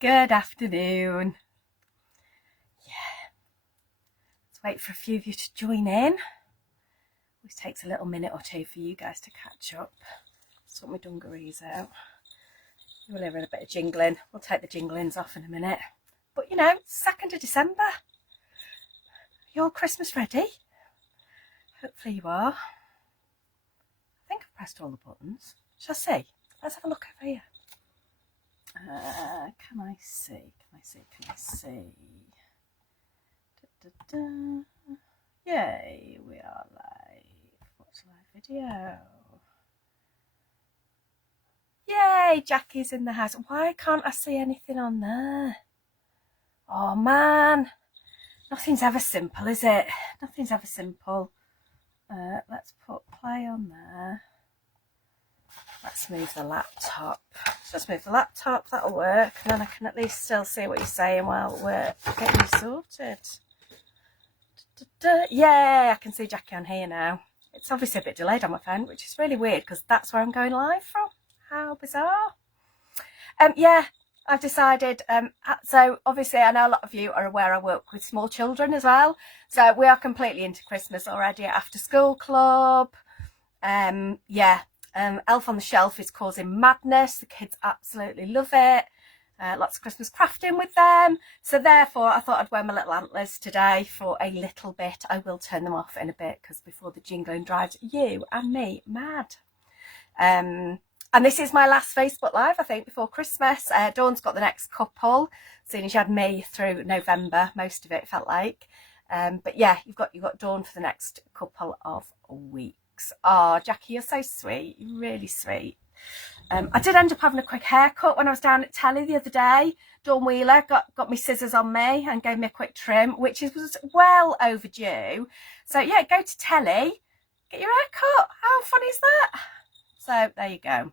Good afternoon. Yeah, let's wait for a few of you to join in. Always takes a little minute or two for you guys to catch up. Sort my dungarees out. You'll hear a bit of jingling. We'll take the jinglings off in a minute. But you know, 2nd of December. You all Christmas ready? Hopefully you are. I think I've pressed all the buttons. Shall I see? Let's have a look over here. Can I see? Can I see? Da, da, da. Yay, we are live. Watch live video. Yay, Jackie's in the house. Why can't I see anything on there? Oh man, nothing's ever simple, is it? Nothing's ever simple. Let's put play on there. Let's move the laptop. Just move the laptop, that'll work. And then I can at least still see what you're saying while we're getting you sorted. Yay, I can see Jackie on here now. It's obviously a bit delayed on my phone, which is really weird because that's where I'm going live from. How bizarre. Yeah, I've decided, so obviously I know a lot of you are aware I work with small children as well. So we are completely into Christmas already. After school club. Elf on the Shelf is causing madness. The kids absolutely love it. Lots of Christmas crafting with them. So therefore, I thought I'd wear my little antlers today for a little bit. I will turn them off in a bit because before the jingling drives you and me mad. And this is my last Facebook Live, I think, before Christmas. Dawn's got the next couple, seeing as she had me through November, most of it felt like. But yeah, you've got Dawn for the next couple of weeks. Oh, Jackie, you're so sweet. You're really sweet. I did end up having a quick haircut when I was down at Telly the other day. Dawn Wheeler got me scissors on me and gave me a quick trim, which was well overdue. So yeah, go to Telly, get your hair cut. How fun is that? So there you go.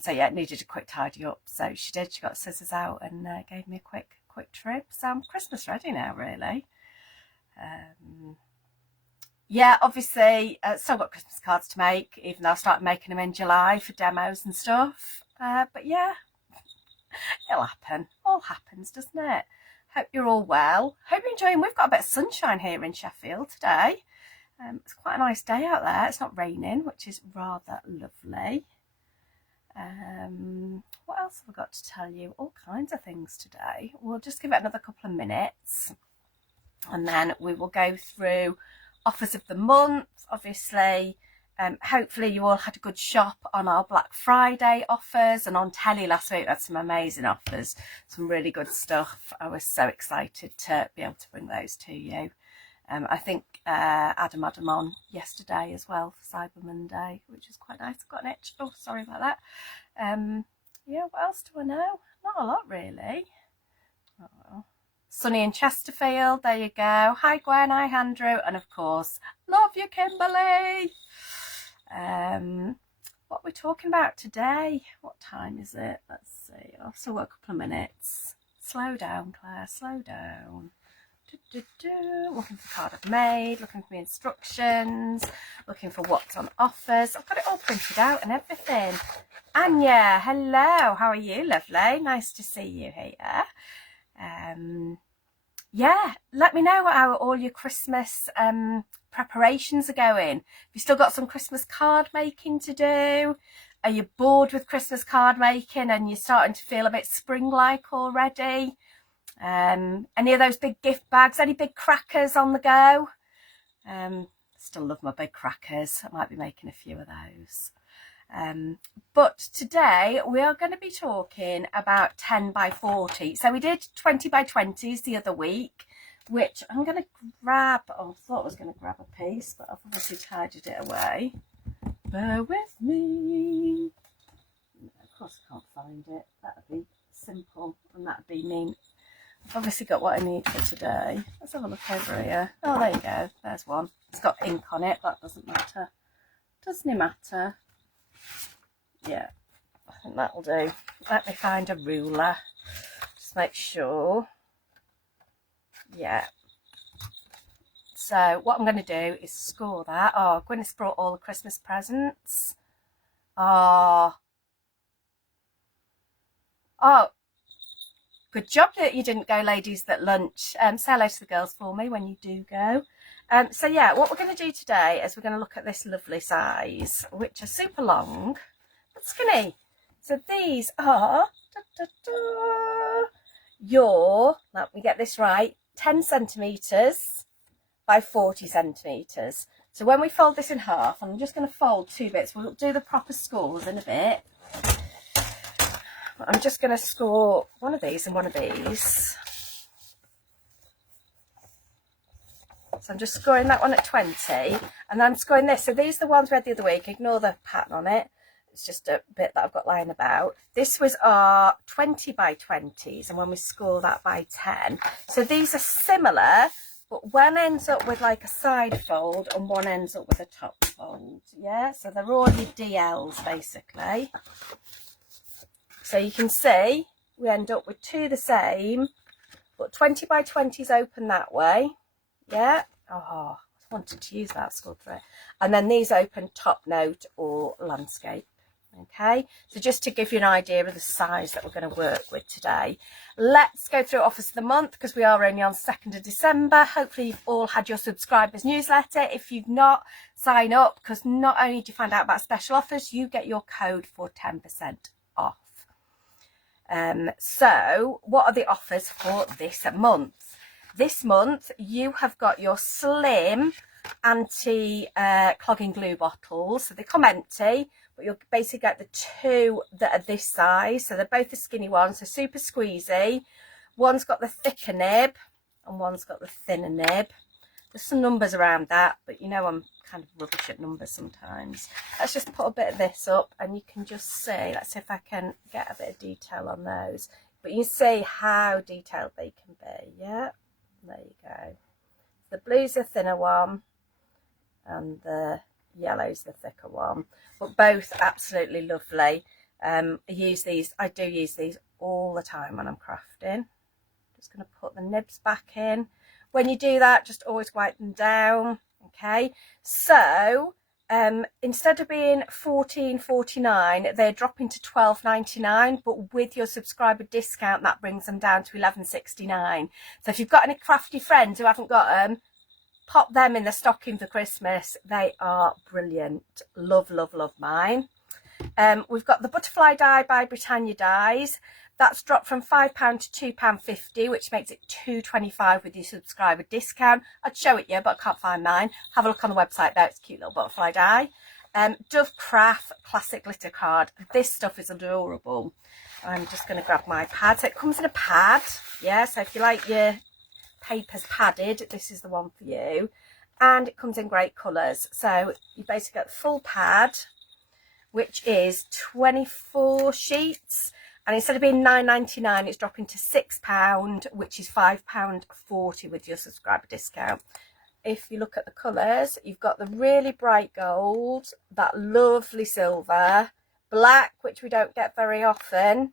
So yeah, it needed a quick tidy up. So she did. She got scissors out and gave me a quick trim. So I'm Christmas ready now, really. Yeah, obviously, still got Christmas cards to make, even though I started making them in July for demos and stuff. But yeah, it'll happen. All happens, doesn't it? Hope you're all well. Hope you're enjoying. We've got a bit of sunshine here in Sheffield today. It's quite a nice day out there. It's not raining, which is rather lovely. What else have I got to tell you? All kinds of things today. We'll just give it another couple of minutes and then we will go through offers of the month. Obviously, hopefully you all had a good shop on our Black Friday offers, and on Telly last week we had some amazing offers, some really good stuff. I was so excited to be able to bring those to you. I think Adam had them on yesterday as well for Cyber Monday, which is quite nice. I've got an itch. Oh, sorry about that. Yeah, what else do I know? Not a lot, really. Oh. Sunny in Chesterfield, there you go. Hi Gwen, hi Andrew, and of course, love you Kimberly. What are we talking about today? What time is it? Let's see, I've still got a couple of minutes. Slow down, Claire, slow down. Looking for the card I've made, looking for the instructions, looking for what's on offers. I've got it all printed out and everything. Anya, hello, how are you, lovely? Nice to see you here. Yeah, let me know how all your Christmas preparations are going. Have you still got some Christmas card making to do? Are you bored with Christmas card making and you're starting to feel a bit spring-like already? Any of those big gift bags, any big crackers on the go? Still love my big crackers. I might be making a few of those. But today we are going to be talking about 10 by 40. So we did 20 by 20s the other week, which I'm going to grab. Oh, I thought I was going to grab a piece, but I've obviously tidied it away. Bear with me. Of course I can't find it. That would be simple and that would be mean. I've obviously got what I need for today. Let's have a look over here. Oh, there you go. There's one. It's got ink on it. That doesn't matter. Doesn't it matter? Yeah, I think that'll do. Let me find a ruler. Just make sure. Yeah. So what I'm going to do is score that. Oh, Gwyneth's brought all the Christmas presents. Oh. Oh. Good job that you didn't go, ladies, at lunch. Say hello to the girls for me when you do go. So yeah, what we're going to do today is we're going to look at this lovely size, which are super long but skinny. So these are let me get this right, 10 centimetres by 40 centimetres. So when we fold this in half, I'm just going to fold 2 bits. We'll do the proper scores in a bit. I'm just going to score one of these and one of these. So I'm just scoring that one at 20, and I'm scoring this. So these are the ones we had the other week. Ignore the pattern on it. It's just a bit that I've got lying about. This was our 20 by 20s, and when we score that by 10. So these are similar, but one ends up with like a side fold and one ends up with a top fold. Yeah, so they're all your DLs basically. So you can see we end up with 2 the same, but 20 by 20s open that way. Yeah. Oh, I wanted to use that score for it. And then these open top note or landscape. Okay, so just to give you an idea of the size that we're going to work with today, let's go through offers of the month, because we are only on 2nd of December. Hopefully you've all had your subscribers newsletter. If you've not, sign up, because not only do you find out about special offers, you get your code for 10% off. So what are the offers for this month? This month you have got your slim anti-clogging glue bottles. So they come empty, but you'll basically get the 2 that are this size. So they're both the skinny ones, so super squeezy. One's got the thicker nib and one's got the thinner nib. There's some numbers around that, but you know I'm kind of rubbish at numbers sometimes. Let's just put a bit of this up and you can just see, let's see if I can get a bit of detail on those. But you see how detailed they can be. Yeah, there you go. The blue's the thinner one and the yellow's the thicker one, but both absolutely lovely. I do use these all the time when I'm crafting. Just going to put the nibs back in. When you do that, just always wipe them down. Okay, so instead of being $14.49, they're dropping to $12.99, but with your subscriber discount that brings them down to $11.69. So if you've got any crafty friends who haven't got them, pop them in the stocking for Christmas. They are brilliant. Love, love, love mine. We've got the butterfly die by Britannia Dies. That's dropped from £5 to £2.50, which makes it £2.25 with your subscriber discount. I'd show it you, but I can't find mine. Have a look on the website there. It's a cute little butterfly die. Dove Craft Classic Glitter Card. This stuff is adorable. I'm just going to grab my pad. So it comes in a pad. Yeah, so if you like your papers padded, this is the one for you. And it comes in great colours. So you basically get the full pad, which is 24 sheets. And instead of being £9.99, it's dropping to £6, which is £5.40 with your subscriber discount. If you look at the colours, you've got the really bright gold, that lovely silver, black, which we don't get very often,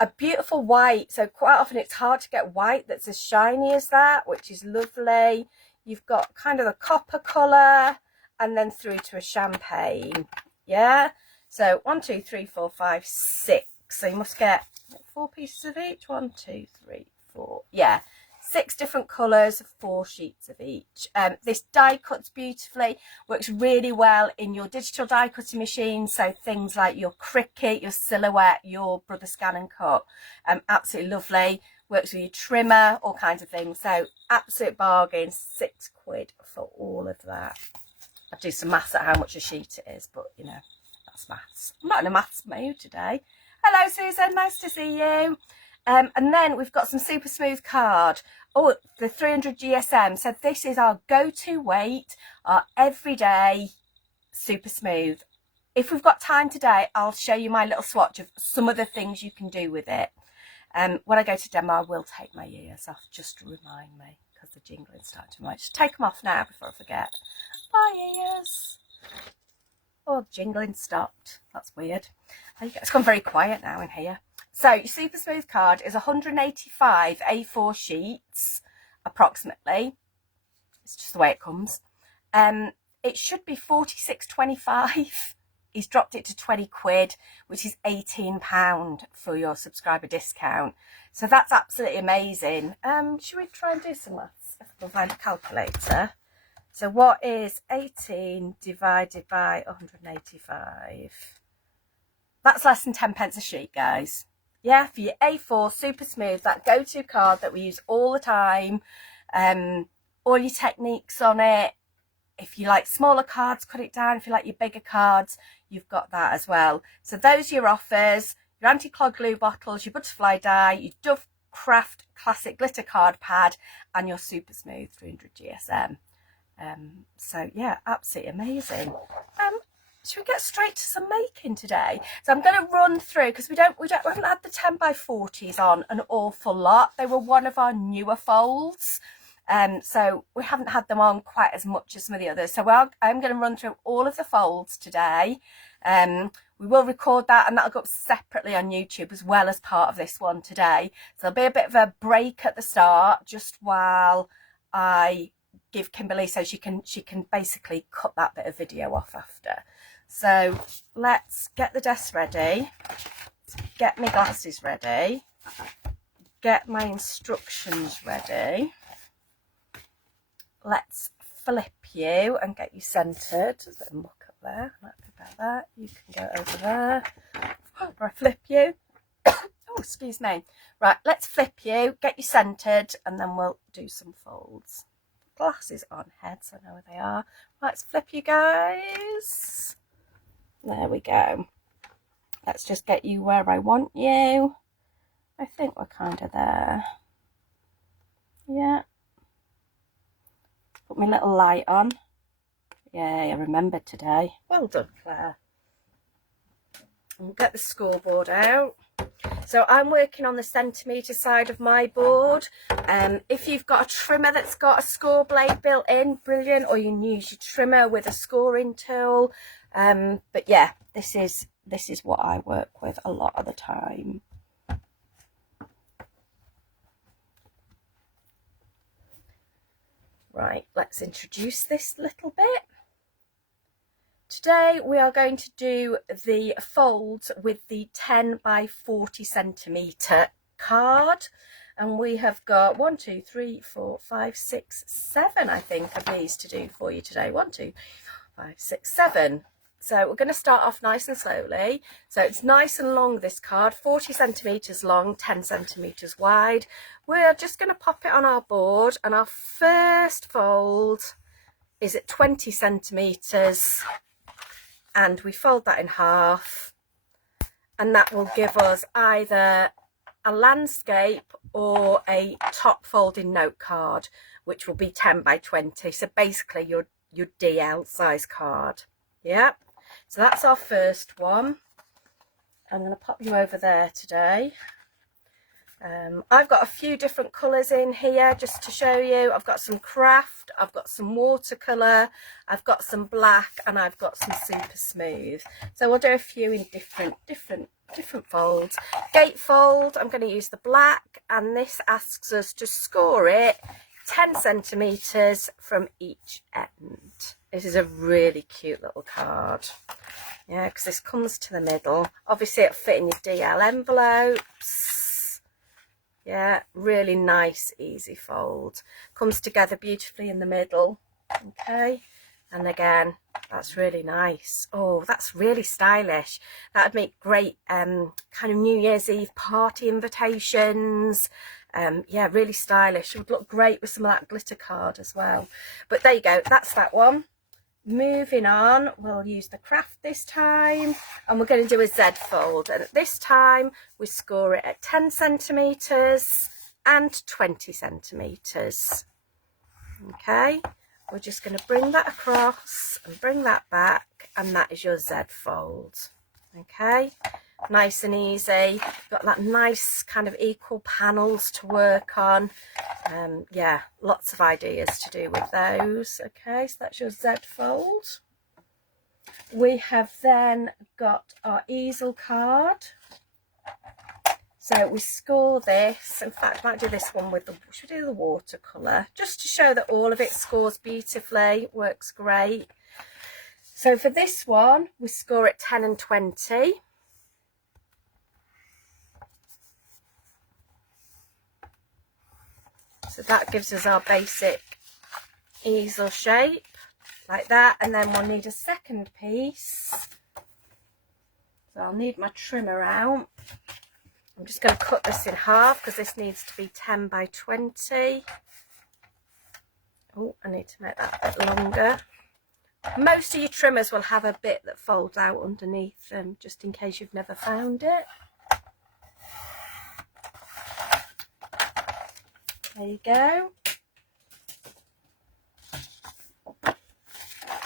a beautiful white. So quite often it's hard to get white that's as shiny as that, which is lovely. You've got kind of the copper colour and then through to a champagne. Yeah. So 1, 2, 3, 4, 5, 6. So you must get 4 pieces of each. 1, 2, 3, 4. Yeah, 6 different colours, 4 sheets of each. This die cuts beautifully, works really well in your digital die cutting machine. So things like your Cricut, your Silhouette, your Brother Scan and Cut. Absolutely lovely. Works with your trimmer, all kinds of things. So absolute bargain, £6 for all of that. I do some maths at how much a sheet it is, but you know, that's maths. I'm not in a maths mood today. Hello Susan, nice to see you. And then we've got some super smooth card. Oh, the 300 GSM. So this is our go-to weight, our everyday super smooth. If we've got time today, I'll show you my little swatch of some of the things you can do with it. When I go to demo, I will take my ears off just to remind me, because the jingling's starting to remind. Just take them off now before I forget. My ears. Oh, the jingling stopped. That's weird. It's gone very quiet now in here. So your super smooth card is 185 A4 sheets, approximately. It's just the way it comes. It should be 46.25 he's dropped it to 20 quid, which is £18 for your subscriber discount. So that's absolutely amazing. Should we try and do some maths? If I can find a calculator. So what is 18 divided by 185? That's less than 10 pence a sheet, guys. Yeah, for your A4 super smooth, that go-to card that we use all the time. All your techniques on it. If you like smaller cards, cut it down. If you like your bigger cards, you've got that as well. So those are your offers. Your anti-clog glue bottles, your butterfly die, your Dove Craft Classic Glitter Card Pad, and your super smooth 300 GSM. So yeah, absolutely amazing. Should we get straight to some making today? So I'm going to run through, because we haven't had the 10 by 40s on an awful lot. They were one of our newer folds. So we haven't had them on quite as much as some of the others. So I'm going to run through all of the folds today. We will record that, and that'll go up separately on YouTube as well as part of this one today. So there'll be a bit of a break at the start, just while I give Kimberly, so she can basically cut that bit of video off after. So let's get the desk ready, get my glasses ready, get my instructions ready. Let's flip you and get you centered. There's a bit of muck up there. Might be better. You can go over there. Or I flip you. Oh, excuse me. Right, let's flip you, get you centered, and then we'll do some folds. Glasses on head, so I know where they are. Right, let's flip you guys. There we go. Let's just get you where I want you. I think we're kind of there. Yeah. Put my little light on. Yay, I remembered today. Well done, Claire. We'll get the scoreboard out. So I'm working on the centimetre side of my board. If you've got a trimmer that's got a score blade built in, brilliant, or you can use your trimmer with a scoring tool. But yeah, this is what I work with a lot of the time. Right, let's introduce this little bit. Today we are going to do the folds with the 10 by 40 centimetre card, and we have got 1, 2, 3, 4, 5, 6, 7 I think of these to do for you today. 1, 2, 5, 6, 7. So we're going to start off nice and slowly. So it's nice and long, this card, 40 centimetres long, 10 centimetres wide. We're just going to pop it on our board, and our first fold is at 20 centimetres, and we fold that in half, and that will give us either a landscape or a top folding note card, which will be 10 by 20. So basically your DL size card. Yeah. So that's our first one. I'm going to pop you over there today. I've got a few different colours in here just to show you. I've got some craft, I've got some watercolour, I've got some black, and I've got some super smooth. So we'll do a few in different folds. Gatefold, I'm going to use the black, and this asks us to score it 10 centimetres from each end. This is a really cute little card. Yeah, because this comes to the middle. Obviously it'll fit in your DL envelopes. Yeah, really nice, easy fold. Comes together beautifully in the middle. Okay, and again, that's really nice. Oh, that's really stylish. That would make great kind of New Year's Eve party invitations. Yeah, really stylish. It would look great with some of that glitter card as well. But there you go, that's that one. Moving on, we'll use the craft this time, and we're going to do a Z fold, and at this time we score it at 10 centimetres and 20 centimetres. Okay, we're just going to bring that across and bring that back, and that is your Z fold. Okay, nice and easy. Got that nice kind of equal panels to work on. Yeah, lots of ideas to do with those. Okay, so that's your Z fold. We have then got our easel card. So we score this. In fact, I might do this one with the, should we do the watercolour, just to show that all of it scores beautifully, works great. So for this one, we score at 10 and 20. So that gives us our basic easel shape, like that. And then we'll need a second piece. So I'll need my trimmer out. I'm just going to cut this in half because this needs to be 10 by 20. Oh, I need to make that a bit longer. Most of your trimmers will have a bit that folds out underneath them, just in case you've never found it. There you go.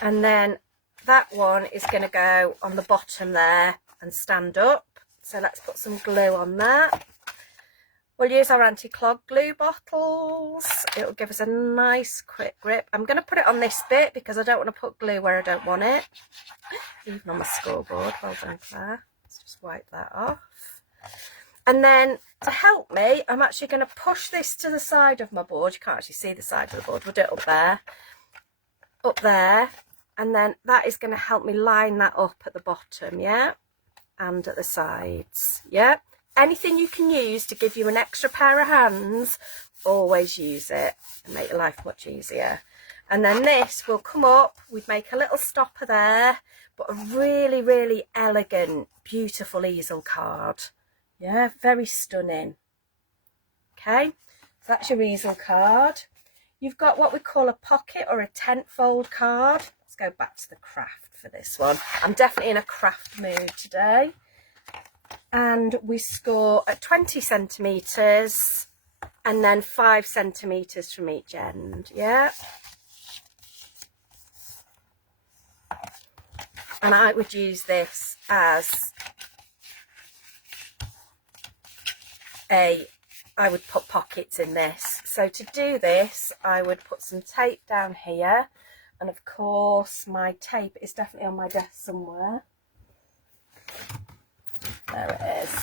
And then that one is going to go on the bottom there and stand up. So let's put some glue on that. We'll use our anti-clog glue bottles. It'll give us a nice quick grip. I'm going to put it on this bit because I don't want to put glue where I don't want it. Even on my scoreboard. Well done, Claire. Let's just wipe that off. And then to help me, I'm actually going to push this to the side of my board. You can't actually see the side of the board. We'll do it up there. Up there. And then that is going to help me line that up at the bottom, yeah? And at the sides, yeah? Anything you can use to give you an extra pair of hands, always use it and make your life much easier. And then this will come up, we'd make a little stopper there, but a really, really elegant, beautiful easel card. Yeah, very stunning. Okay, so that's your easel card. You've got what we call a pocket or a tent fold card. Let's go back to the craft for this one. I'm definitely in a craft mood today. And we score at 20 centimetres and then 5 centimetres from each end, yeah? And I would use this as I would put pockets in this. So to do this, I would put some tape down here. And of course, my tape is definitely on my desk somewhere. There it is.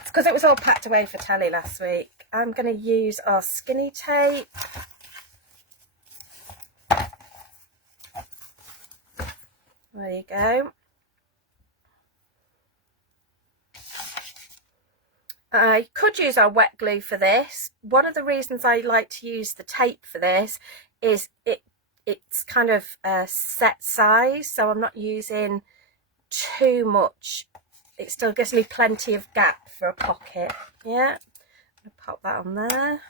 It's because it was all packed away for telly last week. I'm going to use our skinny tape. There you go. I could use our wet glue for this. One of the reasons I like to use the tape for this is it's kind of a set size, so I'm not using too much. It still gives me plenty of gap for a pocket. Yeah, I'm gonna pop that on there.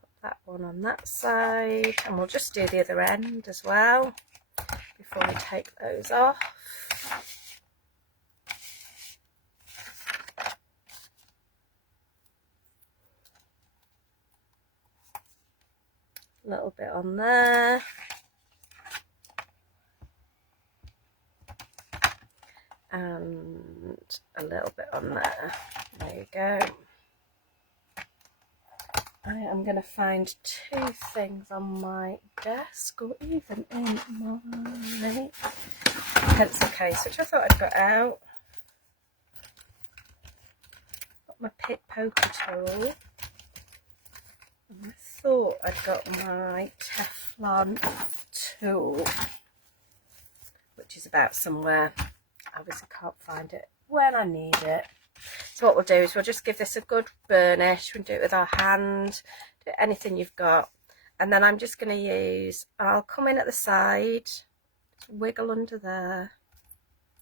Put that one on that side, and we'll just do the other end as well before we take those off. A little bit on there. And a little bit on there. There you go. I am going to find 2 things on my desk, or even in my pencil case, which I thought I'd got out. Got my pit poker tool. And I thought I'd got my Teflon tool, which is about somewhere. Obviously can't find it when I need it. So what we'll do is we'll just give this a good burnish. We'll do it with our hand, do anything you've got. And then I'm just going to use, I'll come in at the side, wiggle under there.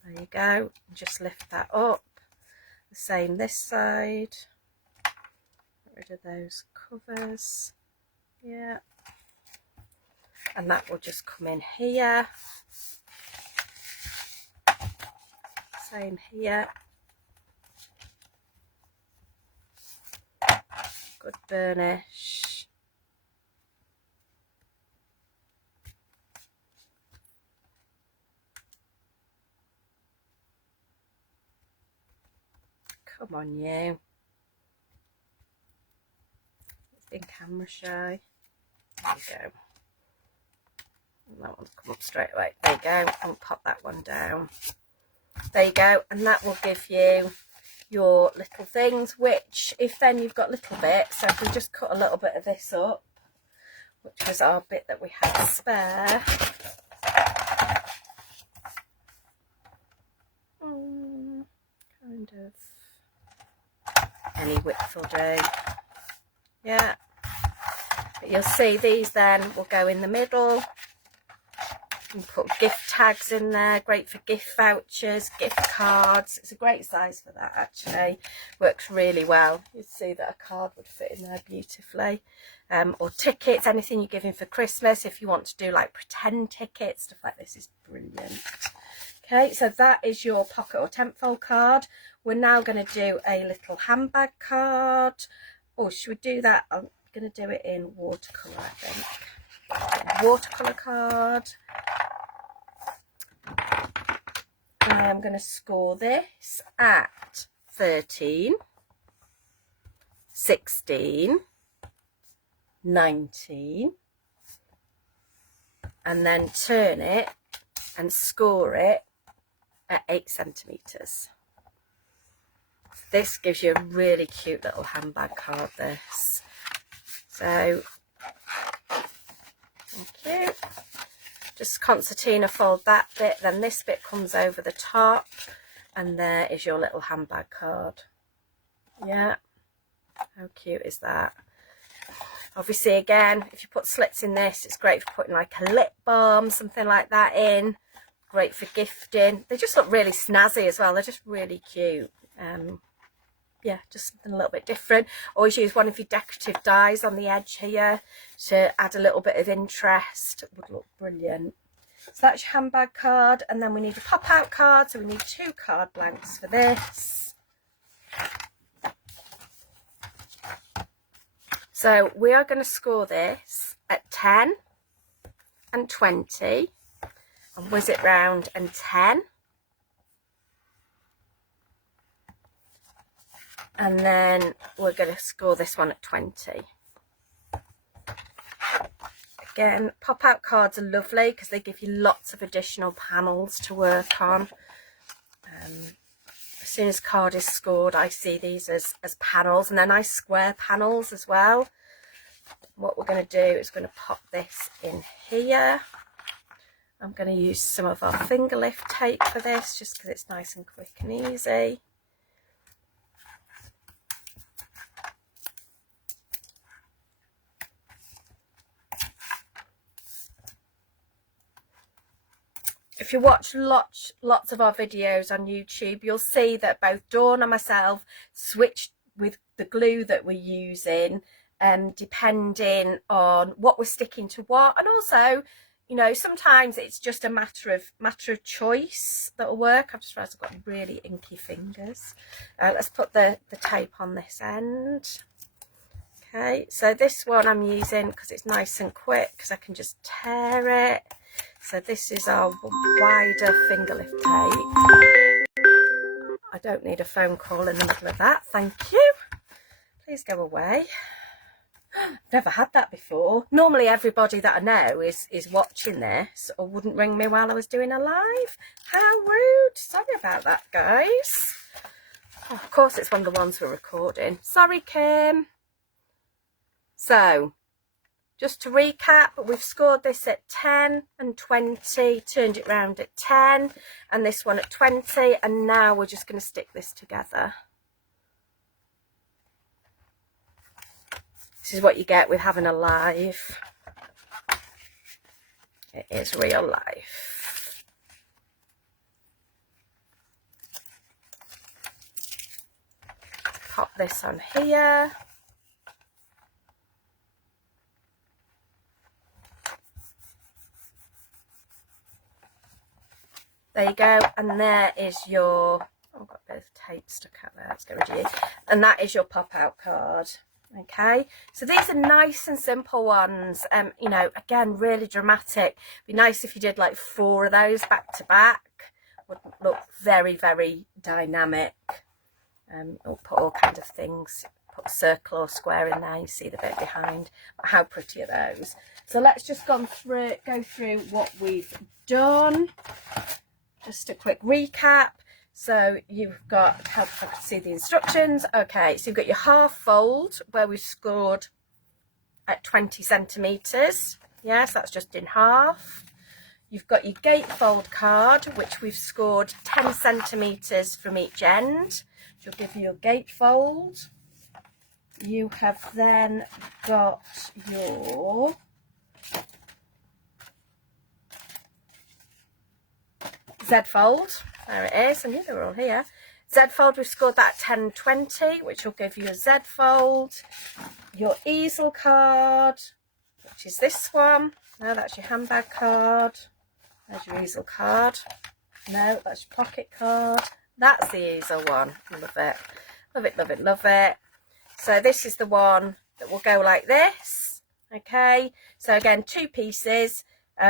There you go. Just lift that up. The same this side. Get rid of those covers. Yeah. And that will just come in here. Same here. Good burnish. Come on, you. It's been camera shy. There you go. And that one's come up straight away. There you go. I'll pop that one down. There you go, and that will give you your little things, which if then you've got little bits, so if we just cut a little bit of this up, which was our bit that we had spare. Kind of any width will do. Yeah, but you'll see these then will go in the middle. You can put gift tags in there, great for gift vouchers, gift cards. It's a great size for that actually. Works really well. You'd see that a card would fit in there beautifully. Or tickets, anything you're giving for Christmas. If you want to do like pretend tickets, stuff like this is brilliant. Okay, so that is your pocket or tenfold card. We're now going to do a little handbag card. Oh, should we do that? I'm going to do it in watercolour, I think. Watercolour card. I'm going to score this at 13, 16, 19, and then turn it and score it at 8 centimetres. This gives you a really cute little handbag card, this. So, thank you. Just concertina fold that bit, then this bit comes over the top, and there is your little handbag card. Yeah, how cute is that? Obviously, again, if you put slits in this, it's great for putting like a lip balm, something like that in. Great for gifting. They just look really snazzy as well. They're just really cute. Yeah, just something a little bit different. Always use one of your decorative dies on the edge here to add a little bit of interest. It would look brilliant. So that's your handbag card, and then we need a pop-out card. So we need 2 card blanks for this. So we are going to score this at 10 and 20 and whiz it round, and 10. And then we're going to score this one at 20. Again, pop-out cards are lovely because they give you lots of additional panels to work on. As soon as card is scored, I see these as panels, and they're nice square panels as well. What we're going to do is going to pop this in here. I'm going to use some of our finger lift tape for this, just because it's nice and quick and easy. If you watch lots of our videos on YouTube, you'll see that both Dawn and myself switched with the glue that we're using, depending on what we're sticking to what, and also, you know, sometimes it's just a matter of choice that'll work. I've just realised I've got really inky fingers. Let's put the tape on this end. Okay, so this one I'm using because it's nice and quick, because I can just tear it. So this is our wider finger lift tape. I don't need a phone call in the middle of that, thank you. Please go away. I've never had that before. Normally everybody that I know is watching this, or wouldn't ring me while I was doing a live. How rude. Sorry about that, guys. Oh, of course it's one of the ones we're recording. Sorry, Kim. So, just to recap, we've scored this at 10 and 20, turned it round at 10, and this one at 20, and now we're just going to stick this together. This is what you get with having a live. It is real life. Pop this on here. There you go, and there is your, oh, I've got a bit of tape stuck out there, let's get rid of you. And that is your pop-out card. Okay, so these are nice and simple ones, you know, again, really dramatic. Be nice if you did like 4 of those back to back. Would look very, very dynamic. I'll put all kinds of things, put a circle or square in there, you see the bit behind. How pretty are those? So let's just go through what we've done. Just a quick recap. So you've got, help if I can see the instructions. Okay, so you've got your half fold where we've scored at 20 centimetres. Yes, that's just in half. You've got your gatefold card, which we've scored 10 centimetres from each end, which will give you your gatefold. You have then got your Z-fold. There it is. I knew they were all here. Z-fold, we've scored that 10-20, which will give you a Z-fold. Your easel card, which is this one. No, that's your handbag card. There's your easel card. No, that's your pocket card. That's the easel one. Love it. Love it, love it, love it. So this is the one that will go like this. Okay, so again, 2 pieces.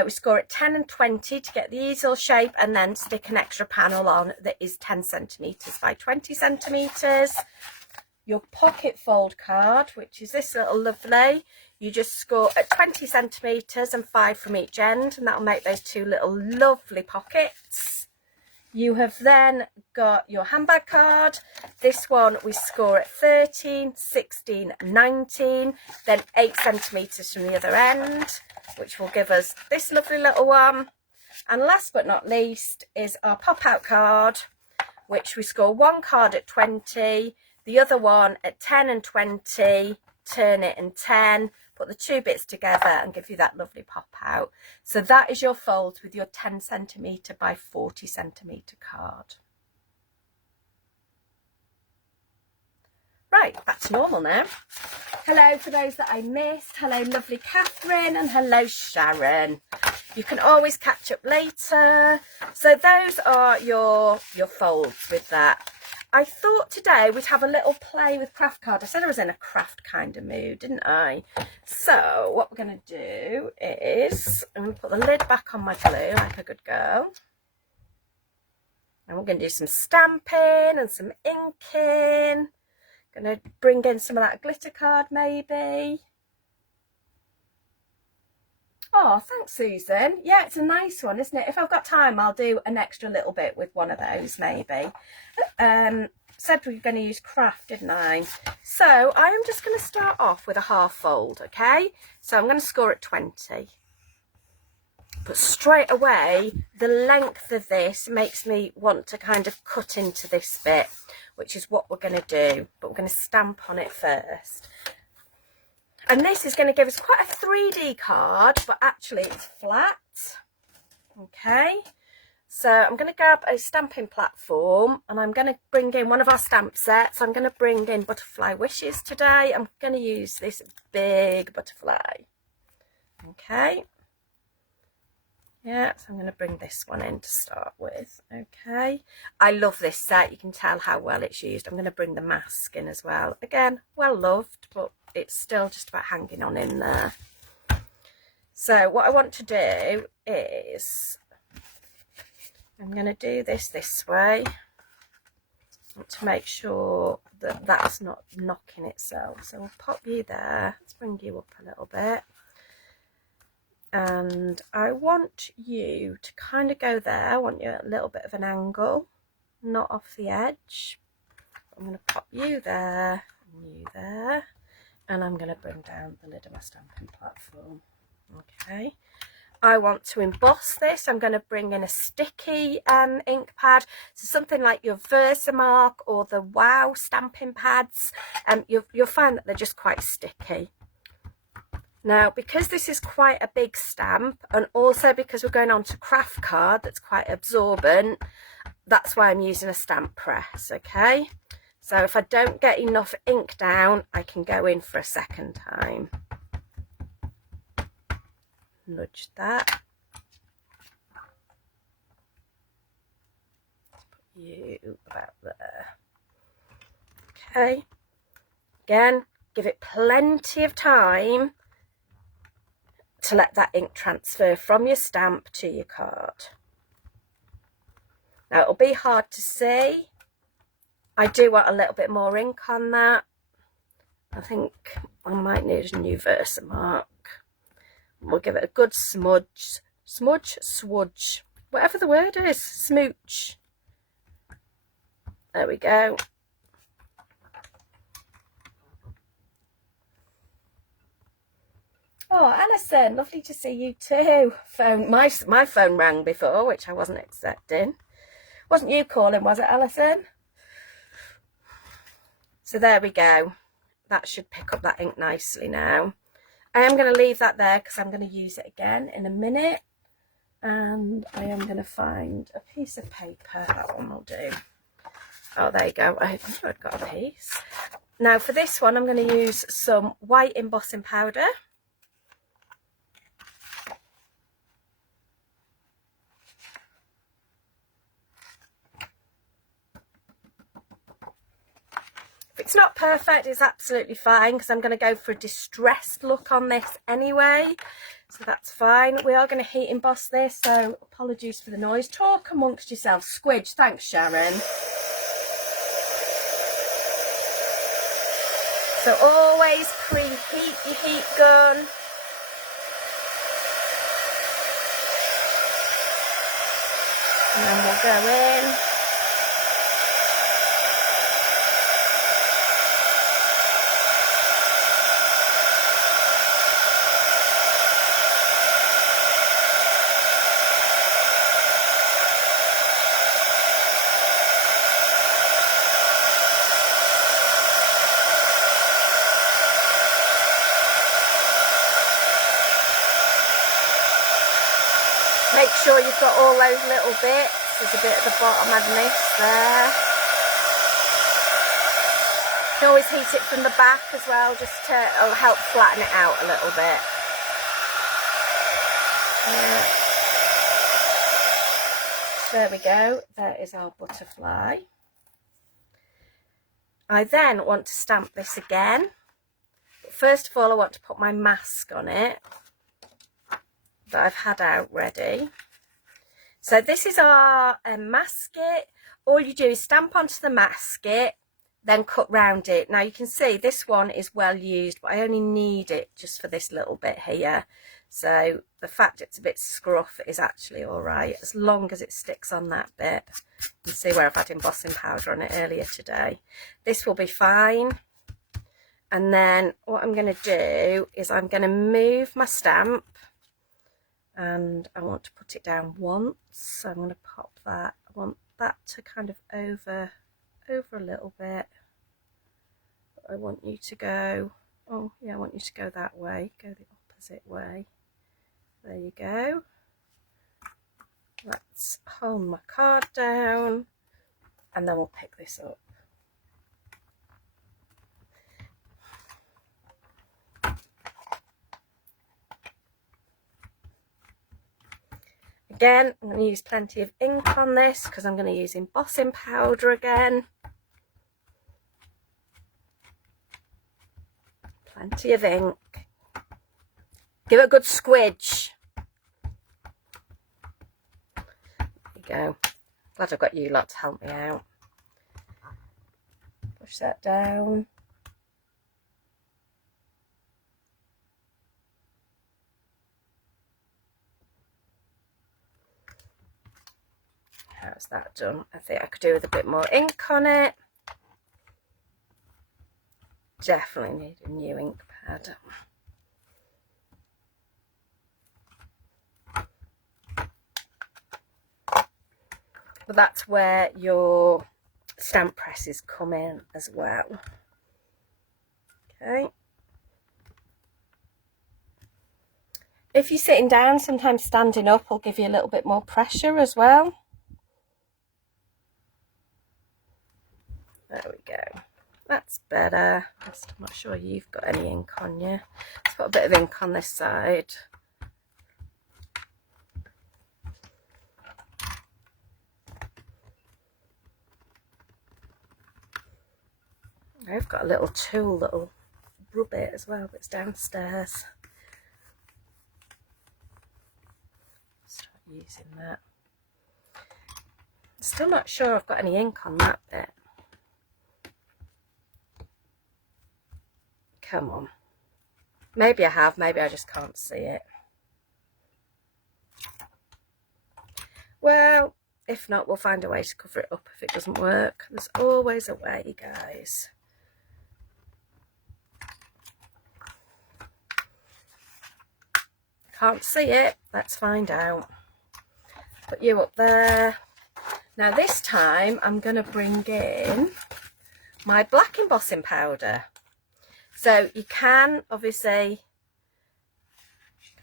We score at 10 and 20 to get the easel shape, and then stick an extra panel on that is 10 centimetres by 20 centimetres. Your pocket fold card, which is this little lovely, you just score at 20 centimetres and 5 from each end, and that'll make those 2 little lovely pockets. You have then got your handbag card. This one we score at 13, 16, 19, then 8 centimetres from the other end, which will give us this lovely little one. And last but not least is our pop-out card, which we score 1 card at 20, the other one at 10 and 20, turn it and 10, put the 2 bits together and give you that lovely pop out. So that is your fold with your 10 centimetre by 40 centimetre card. Right, back to normal now. Hello for those that I missed. Hello lovely Catherine, and hello Sharon. You can always catch up later. So those are your folds with that. I thought today we'd have a little play with craft card. I said I was in a craft kind of mood, didn't I? So what we're going to do is, I'm going to put the lid back on my glue like a good girl. And we're going to do some stamping and some inking. Going to bring in some of that glitter card maybe. Oh, thanks Susan. Yeah, it's a nice one, isn't it? If I've got time, I'll do an extra little bit with one of those maybe. Said we were going to use craft, didn't I? So I'm just going to start off with a half fold, okay? So I'm going to score at 20. But straight away, the length of this makes me want to kind of cut into this bit, which is what we're going to do. But we're going to stamp on it first. And this is going to give us quite a 3D card, but actually it's flat. Okay, so I'm going to grab a stamping platform and I'm going to bring in one of our stamp sets. I'm going to bring in Butterfly Wishes today. I'm going to use this big butterfly. Okay. Yeah, so I'm going to bring this one in to start with. Okay, I love this set. You can tell how well it's used. I'm going to bring the mask in as well. Again, well loved, but it's still just about hanging on in there. So what I want to do is, I'm going to do this way. I want to make sure that that's not knocking itself. So we'll pop you there. Let's bring you up a little bit. And I want you to kind of go there. I want you at a little bit of an angle, not off the edge. I'm going to pop you there and you there, and I'm going to bring down the lid of my stamping platform. Okay, I want to emboss this. I'm going to bring in a sticky ink pad, so something like your Versamark or the Wow stamping pads. You'll find that they're just quite sticky. Now, because this is quite a big stamp, and also because we're going on to craft card that's quite absorbent, that's why I'm using a stamp press, okay? So if I don't get enough ink down, I can go in for a second time. Nudge that. Let's put you about there. Okay. Again, give it plenty of time to let that ink transfer from your stamp to your card. Now it'll be hard to see. I do want a little bit more ink on that. I think I might need a new Versamark. We'll give it a good smudge, swudge, whatever the word is, smooch. There we go. Oh, Alison, lovely to see you too. My phone rang before, which I wasn't expecting. Wasn't you calling, was it, Alison? So there we go. That should pick up that ink nicely now. I am going to leave that there because I'm going to use it again in a minute. And I am going to find a piece of paper. That one will do. Oh, there you go. I'm sure I've got a piece. Now for this one, I'm going to use some white embossing powder. If it's not perfect, it's absolutely fine because I'm going to go for a distressed look on this anyway. So that's fine. We are going to heat emboss this, so apologies for the noise. Talk amongst yourselves. Squidge, thanks Sharon. So always preheat your heat gun. And then we'll go in. Make sure you've got all those little bits. There's a bit at the bottom of this there. You can always heat it from the back as well, just to help flatten it out a little bit. Yeah. There we go. There is our butterfly. I then want to stamp this again. But first of all, I want to put my mask on it that I've had out ready. So this is our masket. All you do is stamp onto the masket, then cut round it. Now you can see this one is well used, but I only need it just for this little bit here. So the fact it's a bit scruff is actually all right, as long as it sticks on that bit. You can see where I've had embossing powder on it earlier today. This will be fine. And then what I'm going to do is I'm going to move my stamp, and I want to put it down once. So I'm going to pop that. I want that to kind of over a little bit. I want you to go, oh yeah, I want you to go that way, go the opposite way. There you go. Let's hold my card down and then we'll pick this up. Again, I'm going to use plenty of ink on this because I'm going to use embossing powder again. Plenty of ink. Give it a good squidge. There you go. Glad I've got you lot to help me out. Push that down. How's that done? I think I could do with a bit more ink on it. Definitely need a new ink pad. But that's where your stamp presses come in as well. Okay. If you're sitting down, sometimes standing up will give you a little bit more pressure as well. There we go. That's better. I'm not sure you've got any ink on you. Let's put a bit of ink on this side. I've got a little tool that'll rub it as well, but it's downstairs. Start using that. Still not sure I've got any ink on that bit. Come on. Maybe I have, maybe I just can't see it. Well, if not, we'll find a way to cover it up if it doesn't work. There's always a way, guys. Can't see it, let's find out. Put you up there. Now this time I'm going to bring in my black embossing powder. So you can obviously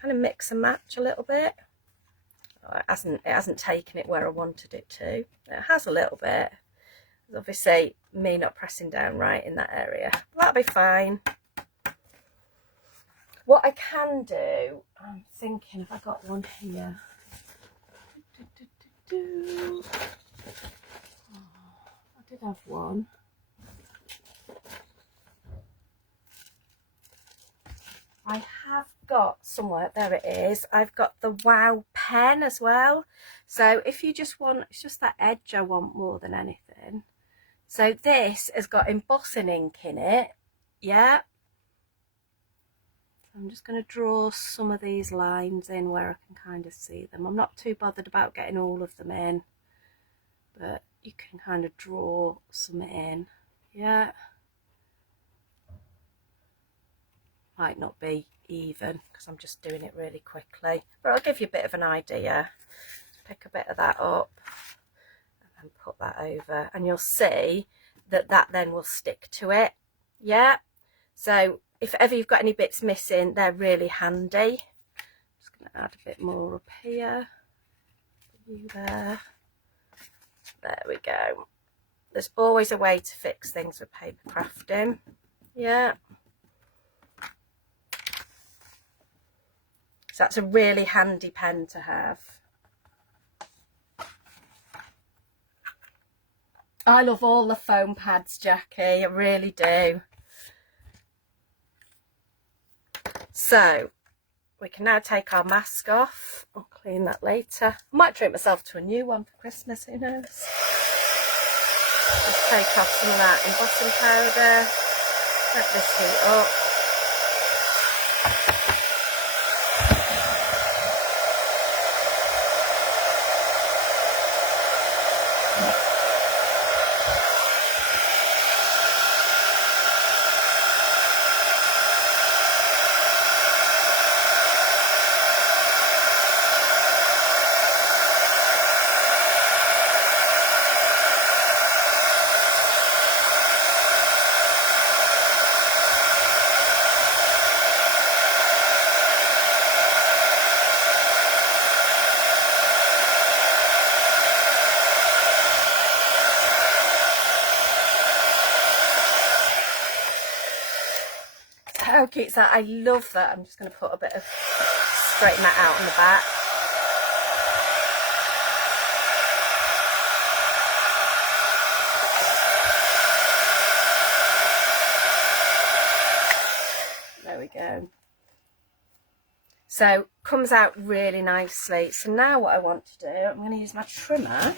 kind of mix and match a little bit. Oh, it hasn't taken it where I wanted it to. It has a little bit. It's obviously me not pressing down right in that area. That'll be fine. What I can do, I'm thinking if I got one here. Oh, I did have one. I have got somewhere, there it is, I've got the Wow pen as well. So if you just want, it's just that edge I want more than anything. So this has got embossing ink in it, yeah. I'm just going to draw some of these lines in where I can kind of see them. I'm not too bothered about getting all of them in, but you can kind of draw some in, yeah. Might not be even because I'm just doing it really quickly, but I'll give you a bit of an idea. Pick a bit of that up and put that over, and you'll see that that then will stick to it, yeah. So if ever you've got any bits missing, they're really handy. Just going to add a bit more up here. Put you there. There we go. There's always a way to fix things with paper crafting, yeah. So that's a really handy pen to have. I love all the foam pads, Jackie, I really do. So we can now take our mask off. I'll clean that later. I might treat myself to a new one for Christmas, who knows. Just take off some of that embossing powder. Let this heat up. How cute is that? I love that. I'm just going to put a bit of, straighten that out on the back. There we go. So comes out really nicely. So now what I want to do, I'm going to use my trimmer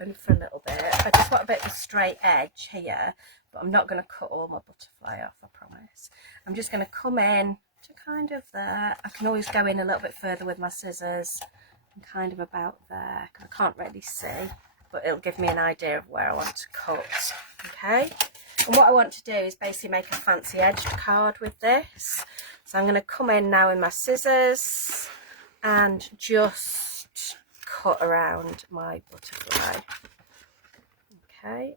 only for a little bit. I just want a bit of a straight edge here, but I'm not going to cut all my butterfly off, I promise. I'm just going to come in to kind of there. I can always go in a little bit further with my scissors and kind of about there, because I can't really see, but it'll give me an idea of where I want to cut. Okay, and what I want to do is basically make a fancy edged card with this. So I'm going to come in now with my scissors and just cut around my butterfly. Okay.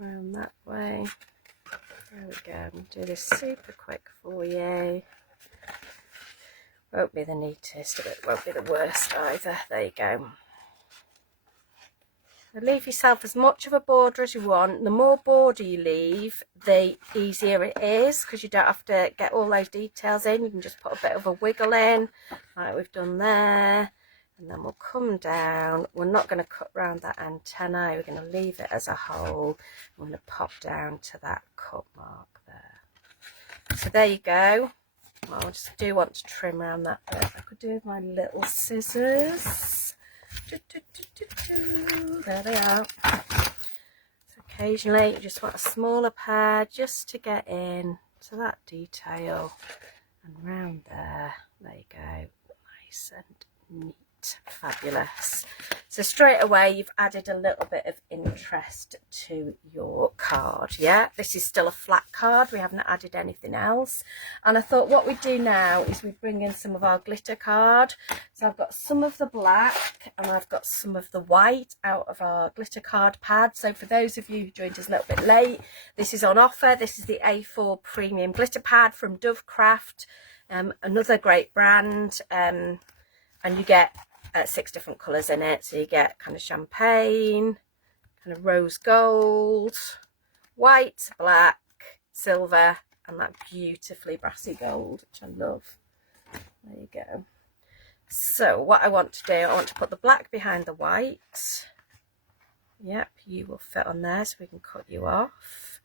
Around that way. There we go. I'll do this super quick for you. Won't be the neatest, but it won't be the worst either. There you go. Leave yourself as much of a border as you want. The more border you leave, the easier it is, because you don't have to get all those details in. You can just put a bit of a wiggle in, like we've done there. And then we'll come down. We're not going to cut round that antennae. We're going to leave it as a whole. I'm going to pop down to that cut mark there. So there you go. I just do want to trim around that bit. I could do with my little scissors. There they are. So occasionally you just want a smaller pair just to get in to that detail, and round there. There you go. Nice and neat. that. Fabulous. So straight away you've added a little bit of interest to your card. Yeah, this is still a flat card, we haven't added anything else. And I thought what we do now is we bring in some of our glitter card. So I've got some of the black and I've got some of the white out of our glitter card pad. So for those of you who joined us a little bit late, this is on offer. This is the A4 premium glitter pad from Dovecraft, another great brand, and you get 6 different colours in it. So you get kind of champagne, kind of rose gold, white, black, silver, and that beautifully brassy gold, which I love. There you go. So what I want to do, I want to put the black behind the white. Yep, you will fit on there, so we can cut you off.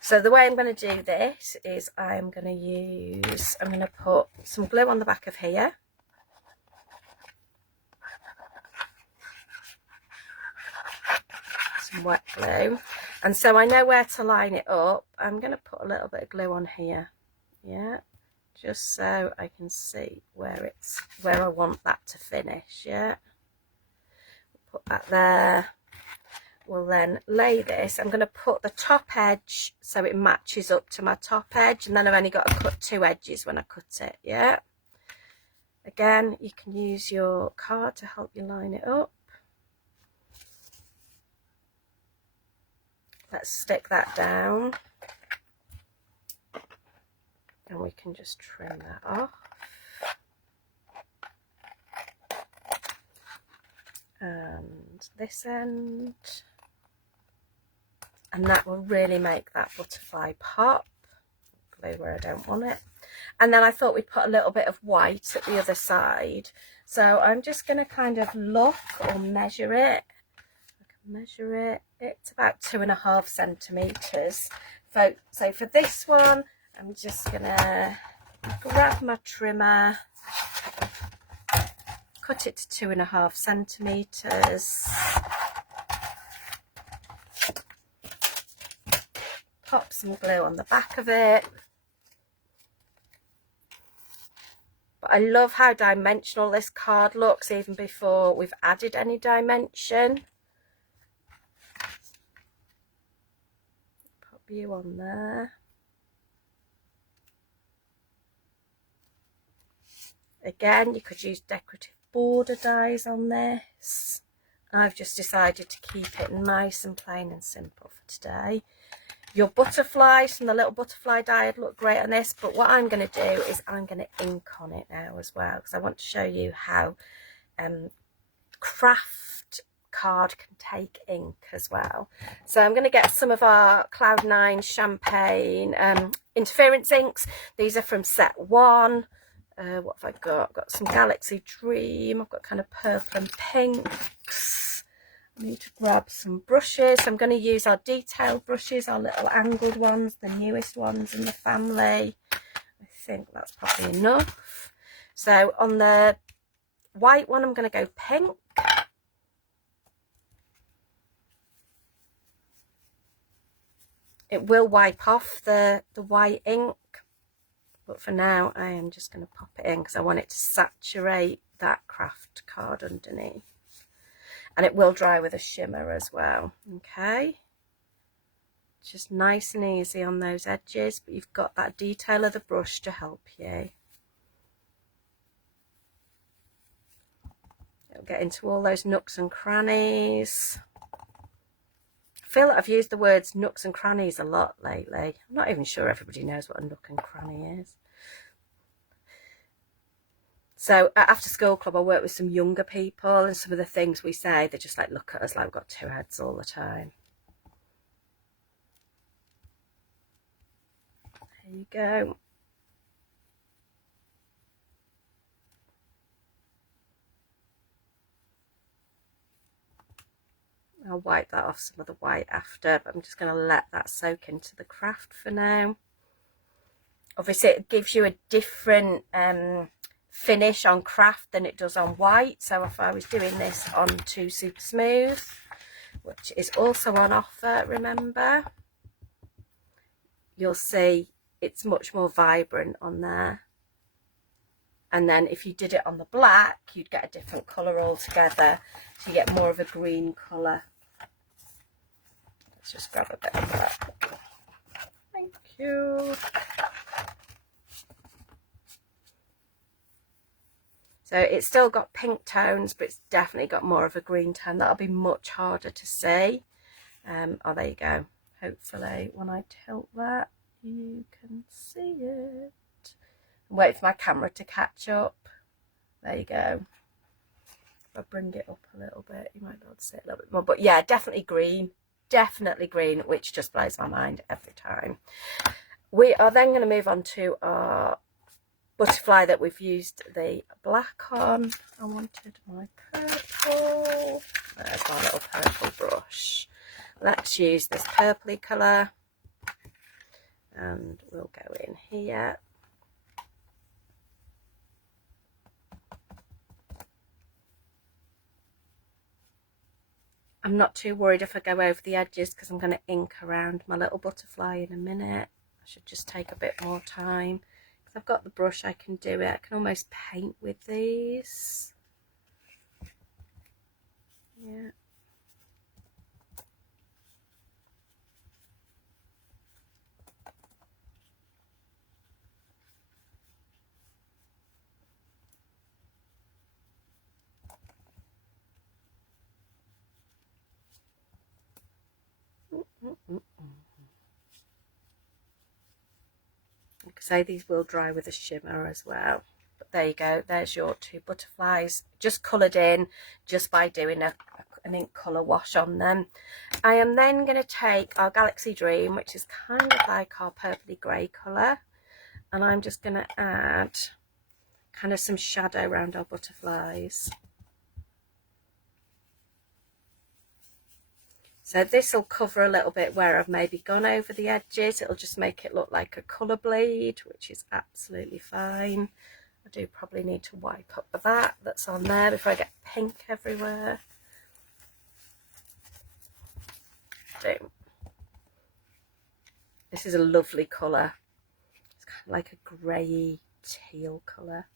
So the way I'm going to do this is I'm going to put some glue on the back of here. Wet glue, and so I know where to line it up. I'm going to put a little bit of glue on here, yeah, just so I can see where I want that to finish. Yeah, put that there. We'll then lay this. I'm going to put the top edge so it matches up to my top edge, and then I've only got to cut 2 edges when I cut it. Yeah, again, you can use your card to help you line it up. Let's stick that down, and we can just trim that off. And this end, and that will really make that butterfly pop. Glue where I don't want it. And then I thought we'd put a little bit of white at the other side. So I'm just going to kind of look or measure it. Measure it, it's about 2.5 centimeters. So for this one, I'm just gonna grab my trimmer, cut it to 2.5 centimeters, pop some glue on the back of it. But I love how dimensional this card looks even before we've added any dimension. You on there. Again, you could use decorative border dies on this. I've just decided to keep it nice and plain and simple for today. Your butterflies from the little butterfly die would look great on this, but what I'm going to do is I'm going to ink on it now as well, because I want to show you how craft card can take ink as well. So I'm going to get some of our Cloud9 Champagne interference inks. These are from set 1. What have I got? I've got some Galaxy Dream. I've got kind of purple and pinks. I need to grab some brushes. I'm going to use our detailed brushes, our little angled ones, the newest ones in the family. I think that's probably enough. So on the white one, I'm going to go pink. It will wipe off the white ink, but for now I am just going to pop it in because I want it to saturate that craft card underneath, and it will dry with a shimmer as well. Okay, just nice and easy on those edges, but you've got that detail of the brush to help you. It'll get into all those nooks and crannies. I feel like I've used the words nooks and crannies a lot lately. I'm not even sure everybody knows what a nook and cranny is. So at After School Club, I work with some younger people, and some of the things we say, they just like look at us like we've got 2 heads all the time. There you go. I'll wipe that off some of the white after, but I'm just going to let that soak into the craft for now. Obviously it gives you a different finish on craft than it does on white. So if I was doing this on to Super Smooth, which is also on offer, remember, you'll see it's much more vibrant on there. And then if you did it on the black, you'd get a different colour altogether. So you get more of a green colour. Let's just grab a bit of that. Thank you. So it's still got pink tones, but it's definitely got more of a green tone. That'll be much harder to see. Oh, there you go. Hopefully when I tilt that, you can see it. Wait for my camera to catch up. There you go. If I bring it up a little bit, you might be able to see it a little bit more. But yeah, definitely green, which just blows my mind every time. We are then going to move on to our butterfly that we've used the black on. I wanted my purple. There's my little purple brush. Let's use this purpley colour, and we'll go in here. I'm not too worried if I go over the edges because I'm going to ink around my little butterfly in a minute. I should just take a bit more time because I've got the brush. I can do it. I can almost paint with these. Yeah. Like I say, these will dry with a shimmer as well. But there you go. There's your two butterflies, just coloured in just by doing an ink colour wash on them. I am then going to take our Galaxy Dream, which is kind of like our purpley grey colour, and I'm just going to add kind of some shadow around our butterflies. So this will cover a little bit where I've maybe gone over the edges. It'll just make it look like a colour bleed, which is absolutely fine. I do probably need to wipe up that that's on there before I get pink everywhere. This is a lovely colour. It's kind of like a grey teal colour.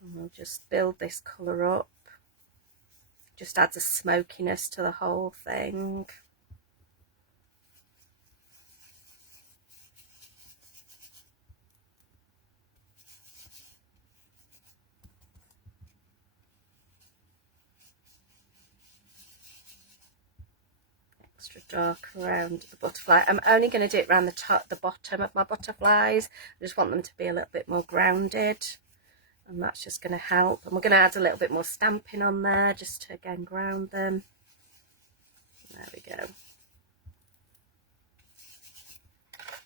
And we'll just build this colour up. Just adds a smokiness to the whole thing. Extra dark around the butterfly. I'm only going to do it around the bottom of my butterflies. I just want them to be a little bit more grounded. And that's just going to help. And we're going to add a little bit more stamping on there just to again ground them. There we go.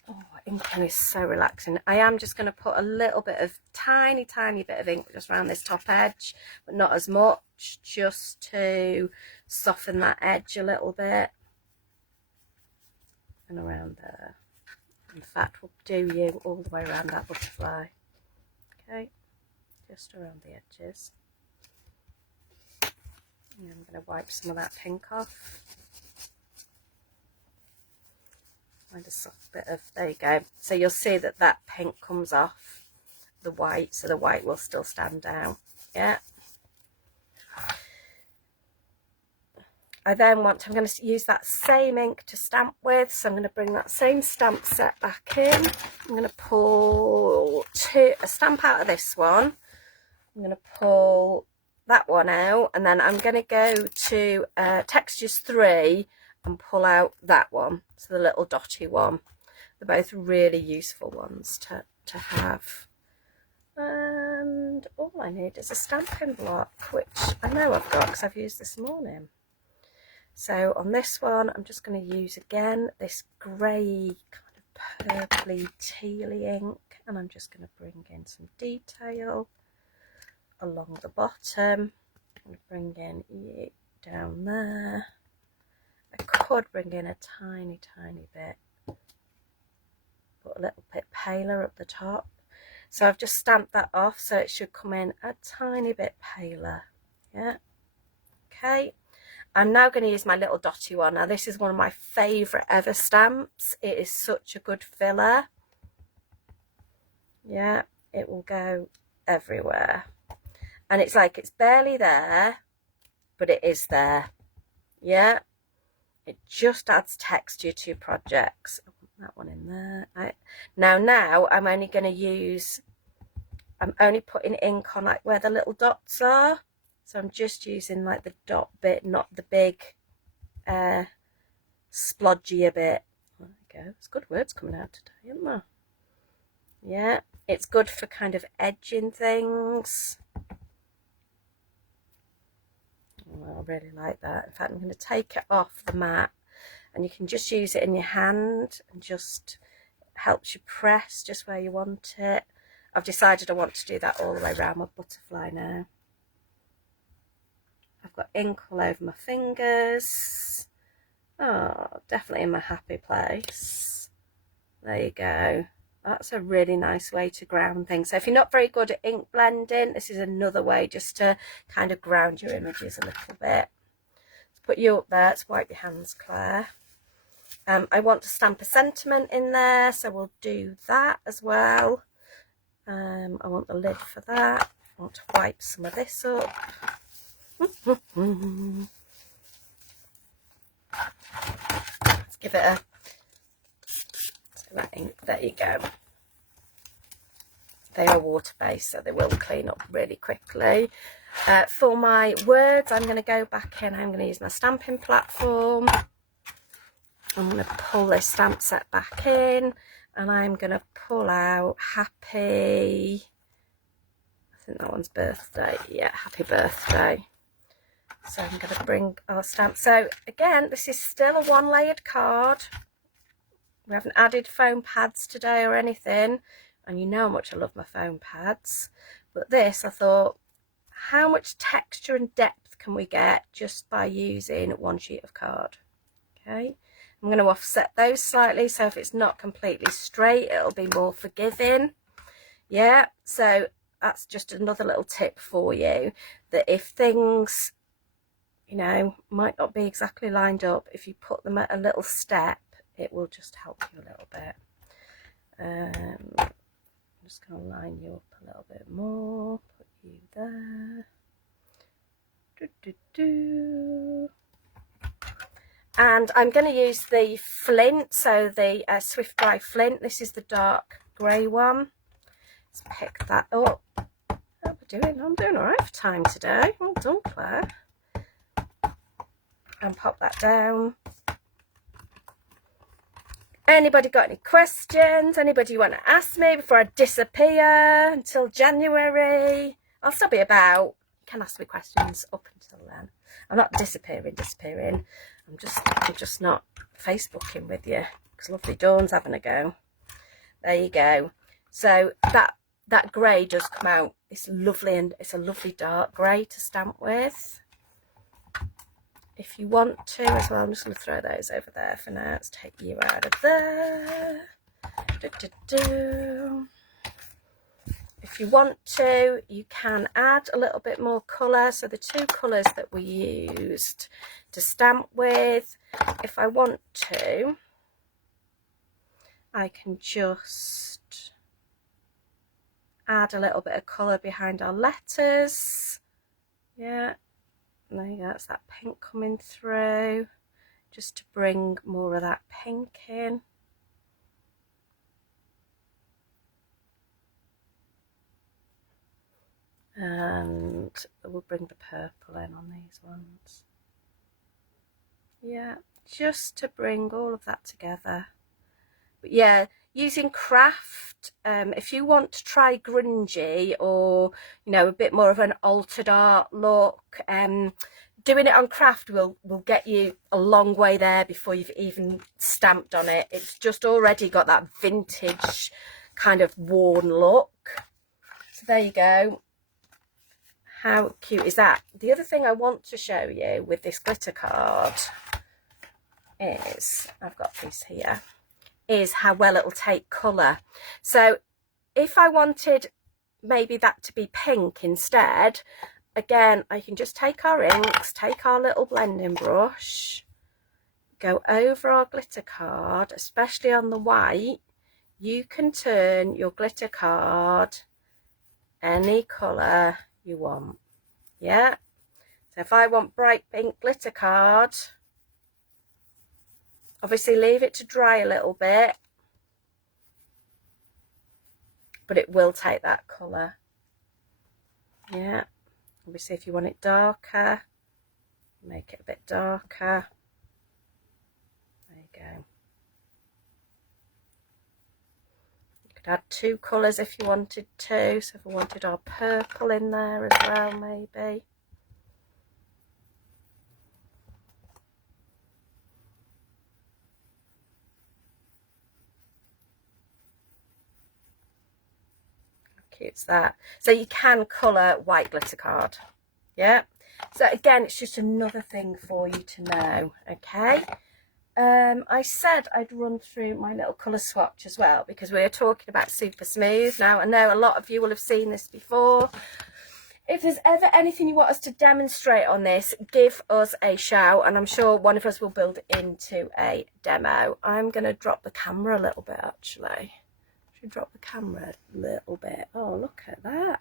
Oh, inking is so relaxing. I am just going to put a little bit of tiny bit of ink just around this top edge, but not as much, just to soften that edge a little bit. And around there. In fact, we'll do you all the way around that butterfly. Okay. Just around the edges. And I'm going to wipe some of that pink off. Find a soft bit of, there you go. So you'll see that that pink comes off the white, so the white will still stand down. Yeah. I'm going to use that same ink to stamp with, so I'm going to bring that same stamp set back in. I'm going to pull a stamp out of this one. I'm going to pull that one out, and then I'm going to go to Textures 3 and pull out that one, so the little dotty one. They're both really useful ones to have. And all I need is a stamping block, which I know I've got because I've used this morning. So on this one, I'm just going to use again this grey kind of purpley tealy ink, and I'm just going to bring in some detail along the bottom. I'm going to bring in down there. I could bring in a tiny bit, but a little bit paler at the top. So I've just stamped that off, so it should come in a tiny bit paler. Yeah. Okay. I'm now going to use my little dotty one. Now this is one of my favourite ever stamps. It is such a good filler. Yeah, it will go everywhere. And it's like it's barely there, but it is there. Yeah, it just adds texture to your projects. I want that one in there. Now I'm only going to use, I'm only putting ink on like where the little dots are. So I'm just using like the dot bit, not the big splodgier bit. There we go. It's good words coming out today, isn't there? Yeah, it's good for kind of edging things. Oh, I really like that. In fact, I'm going to take it off the mat, and you can just use it in your hand and just helps you press just where you want it. I've decided I want to do that all the way around my butterfly now. I've got ink all over my fingers. Oh, definitely in my happy place. There you go. That's a really nice way to ground things. So if you're not very good at ink blending, this is another way just to kind of ground your images a little bit. Let's put you up there. Let's wipe your hands, Claire. I want to stamp a sentiment in there, so we'll do that as well. I want the lid for that. I want to wipe some of this up. Let's give it a that ink. There you go. They are water-based, so they will clean up really quickly. For my words, I'm going to go back in. I'm going to use my stamping platform. I'm going to pull this stamp set back in, and I'm going to pull out happy, I think that one's birthday. Yeah, happy birthday. So I'm going to bring our stamp. So again, this is still a one-layered card. We haven't added foam pads today or anything, and you know how much I love my foam pads. But this, I thought, how much texture and depth can we get just by using one sheet of card? Okay, I'm going to offset those slightly, so if it's not completely straight, it'll be more forgiving. Yeah, so that's just another little tip for you, that if things, you know, might not be exactly lined up, if you put them at a little step, it will just help you a little bit. I'm just going to line you up a little bit more, put you there. And I'm going to use the flint, so the Swift Dry flint. This is the dark grey one. Let's pick that up. How are we doing? I'm doing all right for time today. Well done, Claire. And pop that down. Anybody got any questions? Anybody want to ask me before I disappear until January? I'll still be about. You can ask me questions up until then. I'm not disappearing. I'm just not Facebooking with you, because lovely Dawn's having a go. There you go. So that grey does come out. It's lovely, and it's a lovely dark grey to stamp with. If you want to as well, I'm just going to throw those over there for now. Let's take you out of there. If you want to, you can add a little bit more colour. So the two colours that we used to stamp with, if I want to, I can just add a little bit of colour behind our letters. Yeah. There you go, that's that pink coming through, just to bring more of that pink in. And we'll bring the purple in on these ones. Yeah, just to bring all of that together. But yeah, using craft, if you want to try grungy, or you know, a bit more of an altered art look, doing it on craft will get you a long way there before you've even stamped on it. It's just already got that vintage kind of worn look. So there you go. How cute is that? The other thing I want to show you with this glitter card is, I've got this here, is how well it'll take colour. So if I wanted maybe that to be pink instead, again, I can just take our inks, take our little blending brush, go over our glitter card, especially on the white. You can turn your glitter card any colour you want. Yeah, so if I want bright pink glitter card, obviously leave it to dry a little bit, but it will take that colour. Yeah, obviously if you want it darker, make it a bit darker. There you go. You could add 2 colours if you wanted to, so if I wanted our purple in there as well, maybe. Cute's that. So you can colour white glitter card. Yeah, so again, it's just another thing for you to know. Okay, I said I'd run through my little colour swatch as well, because we were talking about super smooth. Now I know a lot of you will have seen this before. If there's ever anything you want us to demonstrate on this, give us a shout, and I'm sure one of us will build it into a demo. I'm going to drop the camera a little bit, actually. Drop the camera a little bit. Oh, look at that.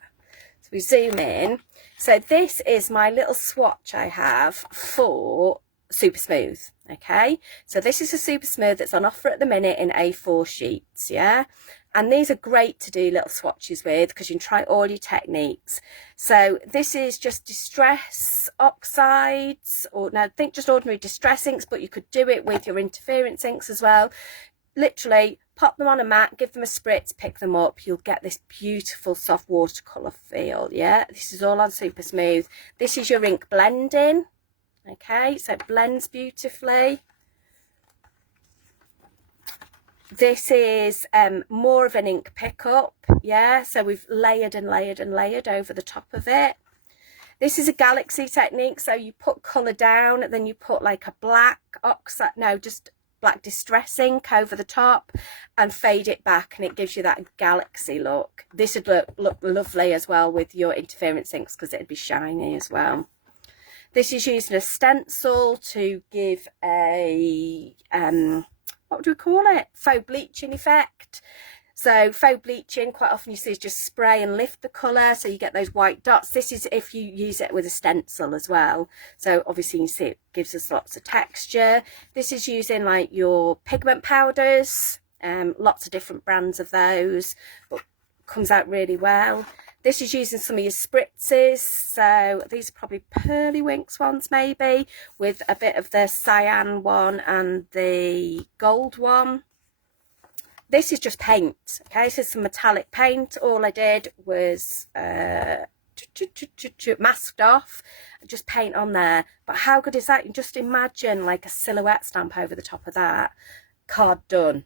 So we zoom in. So this is my little swatch I have for super smooth. Okay, so this is a super smooth that's on offer at the minute in A4 sheets. Yeah, and these are great to do little swatches with, because you can try all your techniques. So this is just distress oxides, or no, think just ordinary distress inks, but you could do it with your interference inks as well. Literally pop them on a mat, give them a spritz, pick them up, you'll get this beautiful soft watercolour feel. Yeah, this is all on super smooth. This is your ink blending. Okay, so it blends beautifully. This is more of an ink pickup. Yeah, so we've layered and layered and layered over the top of it. This is a galaxy technique, so you put colour down, then you put like a black oxide, no, just black distress ink over the top and fade it back, and it gives you that galaxy look. This would look lovely as well with your interference inks, because it'd be shiny as well. This is using a stencil to give a what would we call it, faux bleaching effect. So faux bleaching, quite often you see is just spray and lift the colour, so you get those white dots. This is if you use it with a stencil as well. So obviously you see it gives us lots of texture. This is using like your pigment powders, lots of different brands of those, but comes out really well. This is using some of your spritzes, so these are probably Pearly Winks ones maybe, with a bit of the cyan one and the gold one. This is just paint. Okay, so some metallic paint. All I did was masked off, just paint on there. But how good is that? You just imagine like a silhouette stamp over the top of that. Card done.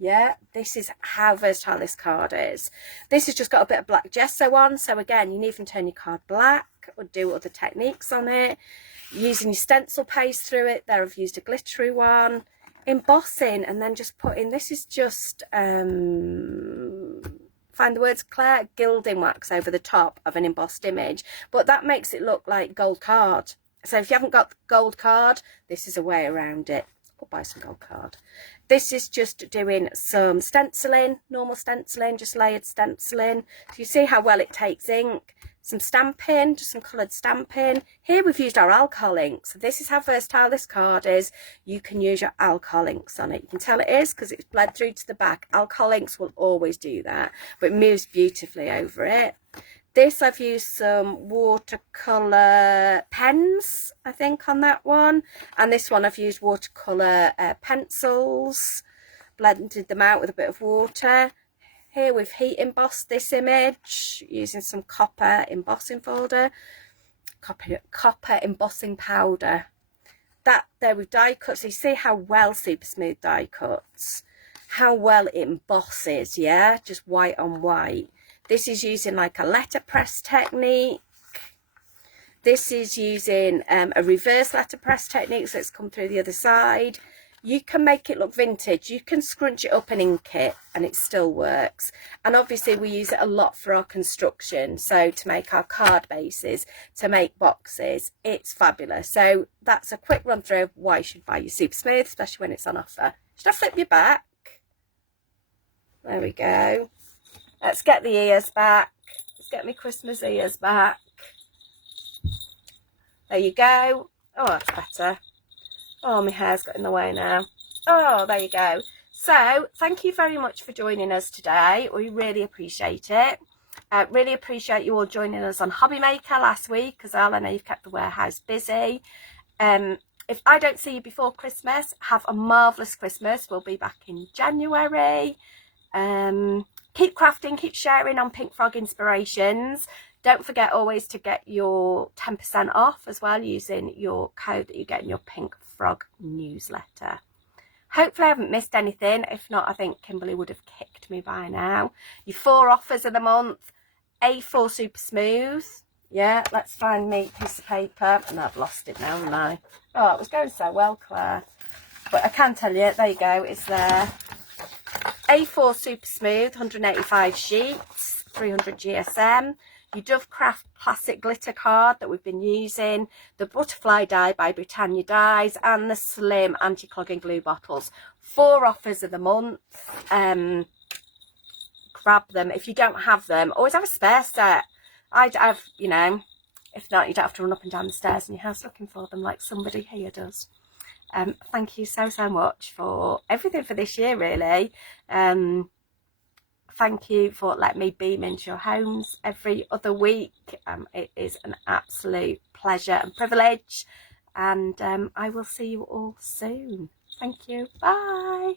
Yeah, this is how versatile this card is. This has just got a bit of black gesso on, so again, you can even turn your card black or do other techniques on it. Using your stencil paste through it, there I've used a glittery one. Embossing, and then just putting, this is just find the words, Claire, gilding wax over the top of an embossed image, but that makes it look like gold card. So if you haven't got gold card, this is a way around it. Or buy some gold card. This is just doing some stenciling, normal stenciling, just layered stenciling. So you see how well it takes ink. Some stamping, just some coloured stamping. Here we've used our alcohol inks. So this is how versatile this card is. You can use your alcohol inks on it. You can tell it is because it's bled through to the back. Alcohol inks will always do that, but it moves beautifully over it. This I've used some watercolour pens, I think, on that one. And this one I've used watercolour pencils, blended them out with a bit of water. Here we've heat embossed this image using some copper embossing powder, copper embossing powder. That there we've die cut, so you see how well super smooth die cuts, how well it embosses, yeah, just white on white. This is using like a letterpress technique. This is using a reverse letterpress technique, so it's come through the other side. You can make it look vintage. You can scrunch it up and ink it and it still works. And obviously we use it a lot for our construction. So to make our card bases, to make boxes, it's fabulous. So that's a quick run through of why you should buy your super smooth, especially when it's on offer. Should I flip you back? There we go. Let's get the ears back. Let's get my Christmas ears back. There you go. Oh, that's better. Oh, my hair's got in the way now. Oh, there you go. So thank you very much for joining us today. We really appreciate it. Really appreciate you all joining us on Hobby Maker last week as well. I know you've kept the warehouse busy. If I don't see you before Christmas, have a marvellous Christmas. We'll be back in January. Keep crafting, keep sharing on Pink Frog Inspirations. Don't forget always to get your 10% off as well using your code that you get in your Pink Frog newsletter. Hopefully I haven't missed anything. If not, I think Kimberly would have kicked me by now. Your 4 offers of the month. A4 Super Smooth. Yeah, let's find me a piece of paper. And I've lost it now, haven't I? Oh, it was going so well, Claire. But I can tell you, there you go, it's there. A4 Super Smooth, 185 sheets, 300 GSM. Your Dovecraft plastic glitter card that we've been using, the butterfly die by Britannia Dies, and the slim anti-clogging glue bottles. 4 offers of the month. Grab them. If you don't have them, always have a spare set. I'd have, you know, if not, you don't have to run up and down the stairs in your house looking for them like somebody here does. Thank you so much for everything for this year, really. Thank you for letting me beam into your homes every other week. It is an absolute pleasure and privilege. And I will see you all soon. Thank you. Bye.